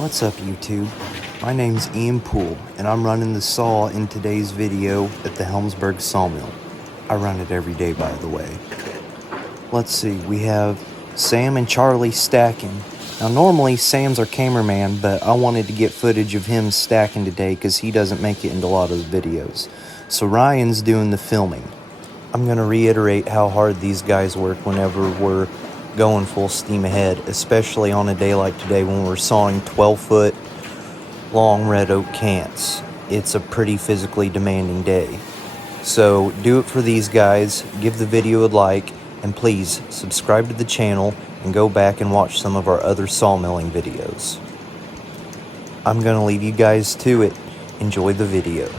What's up, YouTube? My name's Ian Poole, and I'm running the saw in today's video at the Helmsburg Sawmill. I run it every day, by the way. Let's see, we have Sam and Charlie stacking. Now, normally Sam's our cameraman, but I wanted to get footage of him stacking today because he doesn't make it into a lot of the videos. So Ryan's doing the filming. I'm going to reiterate how hard these guys work whenever we're going full steam ahead, especially on a day like today when we're sawing 12-foot long red oak cants. It's a pretty physically demanding day. So do it for these guys, give the video a like, and please subscribe to the channel and go back and watch some of our other sawmilling videos. I'm going to leave you guys to it. Enjoy the video.